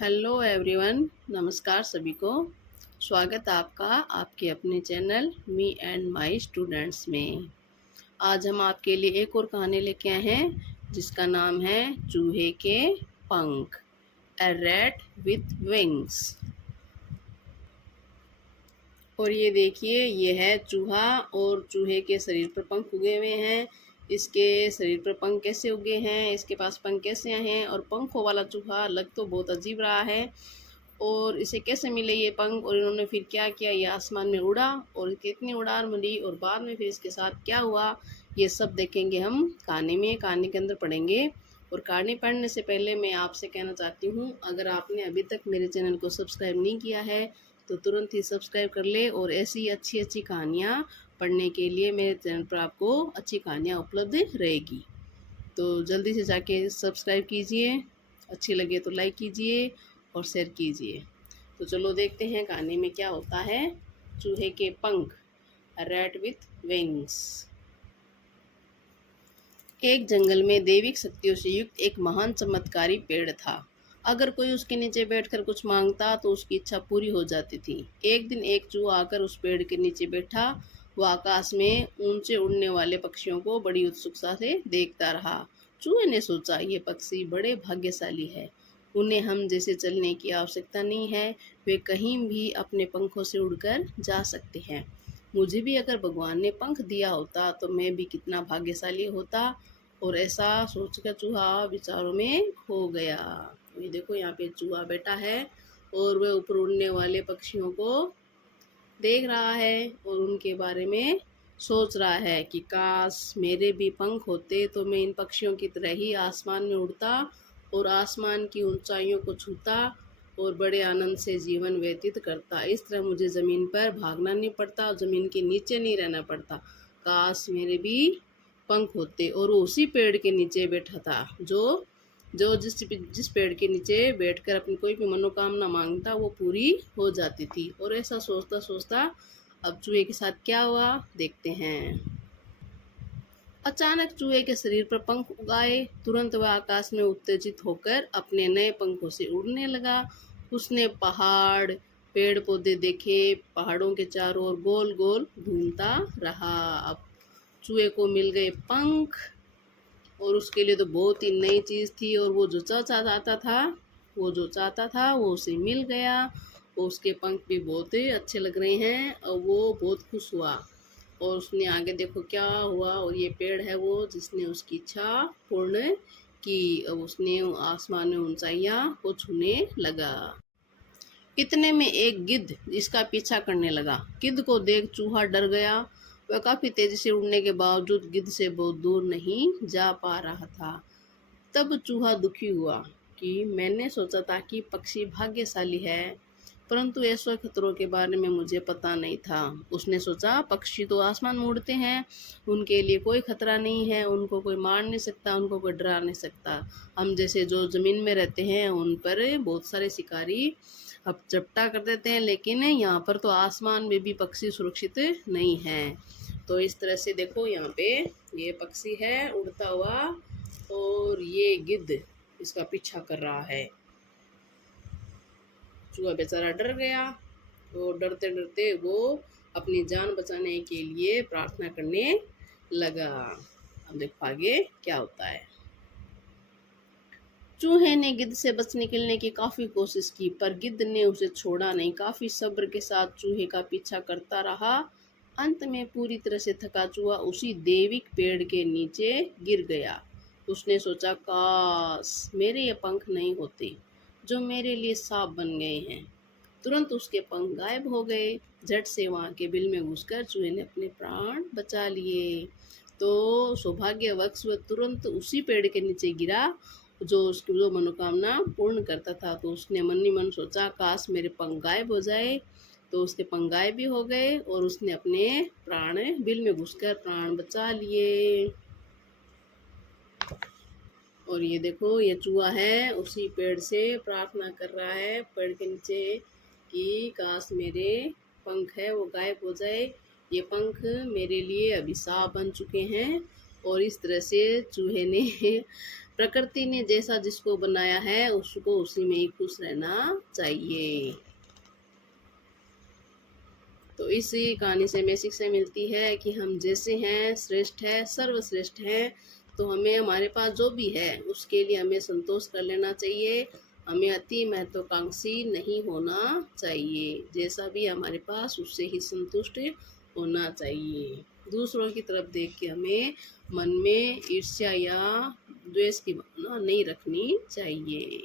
Hello everyone, नमस्कार सभी को। स्वागत है आपका आपके अपने channel me and my students में। आज हम आपके लिए एक और कहानी लेके आए हैं जिसका नाम है चूहे के पंख, ए रैट विथ विंग्स। और ये देखिए, ये है चूहा और चूहे के शरीर पर पंख उगे हुए हैं। इसके शरीर पर पंख कैसे उगे हैं, इसके पास पंख कैसे आए हैं, और पंखों वाला चूहा लग तो बहुत अजीब रहा है। और इसे कैसे मिले ये पंख, और इन्होंने फिर क्या किया, ये आसमान में उड़ा और कितनी उड़ान मिली, और बाद में फिर इसके साथ क्या हुआ, ये सब देखेंगे हम कहानी में। कहानी के अंदर पढ़ेंगे। और कहानी पढ़ने से पहले मैं आपसे कहना चाहती हूँ, अगर आपने अभी तक मेरे चैनल को सब्सक्राइब नहीं किया है तो तुरंत ही सब्सक्राइब कर ले। और ऐसी अच्छी अच्छी कहानियाँ पढ़ने के लिए मेरे चैनल पर आपको अच्छी कहानियाँ उपलब्ध रहेगी। तो जल्दी से जाके सब्सक्राइब कीजिए, अच्छी लगे तो लाइक कीजिए और शेयर कीजिए। तो चलो देखते हैं कहानी में क्या होता है। चूहे के पंख, रैट विथ विंग्स। एक जंगल में दैविक शक्तियों से युक्त एक महान चमत्कारी पेड़ था। अगर कोई उसके नीचे बैठकर कुछ मांगता तो उसकी इच्छा पूरी हो जाती थी। एक दिन एक चूहा आकर उस पेड़ के नीचे बैठा। वह आकाश में ऊंचे उड़ने वाले पक्षियों को बड़ी उत्सुकता से देखता रहा। चूहे ने सोचा, ये पक्षी बड़े भाग्यशाली है, उन्हें हम जैसे चलने की आवश्यकता नहीं है, वे कहीं भी अपने पंखों से उड़कर जा सकते हैं। मुझे भी अगर भगवान ने पंख दिया होता तो मैं भी कितना भाग्यशाली होता। और ऐसा सोचकर चूहा विचारों में खो गया। ये देखो, यहाँ पे चूहा बैठा है और वह ऊपर उड़ने वाले पक्षियों को देख रहा है और उनके बारे में सोच रहा है कि काश मेरे भी पंख होते तो मैं इन पक्षियों की तरह ही आसमान में उड़ता और आसमान की ऊंचाइयों को छूता और बड़े आनंद से जीवन व्यतीत करता। इस तरह मुझे ज़मीन पर भागना नहीं पड़ता और ज़मीन के नीचे नहीं रहना पड़ता। काश मेरे भी पंख होते। और वो उसी पेड़ के नीचे बैठा था जो जो जिस पेड़ के नीचे बैठकर अपनी कोई भी मनोकामना मांगता वो पूरी हो जाती थी। और ऐसा सोचता सोचता अब चूहे के साथ क्या हुआ देखते हैं। अचानक चूहे के शरीर पर पंख उगाए। तुरंत वह आकाश में उत्तेजित होकर अपने नए पंखों से उड़ने लगा। उसने पहाड़, पेड़ पौधे देखे। पहाड़ों के चारों ओर गोल गोल घूमता रहा। अब चूहे को मिल गए पंख और उसके लिए तो बहुत ही नई चीज़ थी। और वो जो चाहता था वो उसे मिल गया। और उसके पंख भी बहुत ही अच्छे लग रहे हैं और वो बहुत खुश हुआ। और उसने आगे देखो क्या हुआ, और ये पेड़ है वो जिसने उसकी इच्छा पूर्ण की। अब उसने आसमान में ऊंचाइयां को छूने लगा। इतने में एक गिद्ध इसका पीछा करने लगा। गिद्ध को देख चूहा डर गया। वह काफी तेजी से उड़ने के बावजूद गिद्ध से बहुत दूर नहीं जा पा रहा था। तब चूहा दुखी हुआ कि मैंने सोचा था कि पक्षी भाग्यशाली है, परंतु ऐसे खतरों के बारे में मुझे पता नहीं था। उसने सोचा, पक्षी तो आसमान में उड़ते हैं, उनके लिए कोई खतरा नहीं है, उनको कोई मार नहीं सकता, उनको कोई डरा नहीं सकता। हम जैसे जो ज़मीन में रहते हैं उन पर बहुत सारे शिकारी अब चपटा कर देते हैं, लेकिन यहाँ पर तो आसमान में भी पक्षी सुरक्षित नहीं है। तो इस तरह से देखो, यहाँ पे ये पक्षी है उड़ता हुआ और ये गिद्ध इसका पीछा कर रहा है। चूहा बेचारा डर गया और डरते डरते वो अपनी जान बचाने के लिए प्रार्थना करने लगा। अब देखो आगे क्या होता है। चूहे ने गिद्ध से बच निकलने की काफी कोशिश की, पर गिद्ध ने उसे छोड़ा नहीं। काफी सब्र के साथ चूहे का पीछा करता रहा। अंत में पूरी तरह से थका चूहा उसी दैविक पेड़ के नीचे गिर गया। उसने सोचा, काश मेरे ये पंख नहीं होते जो मेरे लिए सांप बन गए हैं। तुरंत उसके पंख गायब हो गए। झट से वहां के बिल में घुसकर चूहे ने अपने प्राण बचा लिए। तो सौभाग्यवश वह तुरंत उसी पेड़ के नीचे गिरा जो उसकी जो मनोकामना पूर्ण करता था। तो उसने मन ही मन सोचा, काश मेरे पंख गायब हो जाए। तो उसके पंख गायब भी हो गए और उसने अपने प्राण बिल में घुसकर प्राण बचा लिए। और ये देखो, ये चूहा है उसी पेड़ से प्रार्थना कर रहा है पेड़ के नीचे कि काश मेरे पंख है वो गायब हो जाए, ये पंख मेरे लिए अभिशाप बन चुके हैं। और इस तरह से चूहे ने प्रकृति ने जैसा जिसको बनाया है उसको उसी में ही खुश रहना चाहिए। तो इस कहानी से हमें शिक्षा मिलती है कि हम जैसे हैं श्रेष्ठ है, सर्वश्रेष्ठ हैं। तो हमें हमारे पास जो भी है उसके लिए हमें संतोष कर लेना चाहिए। हमें अति महत्वाकांक्षी नहीं होना चाहिए। जैसा भी हमारे पास उससे ही संतुष्ट होना चाहिए। दूसरों की तरफ देख के हमें मन में ईर्ष्या या द्वेष की भावना नहीं रखनी चाहिए।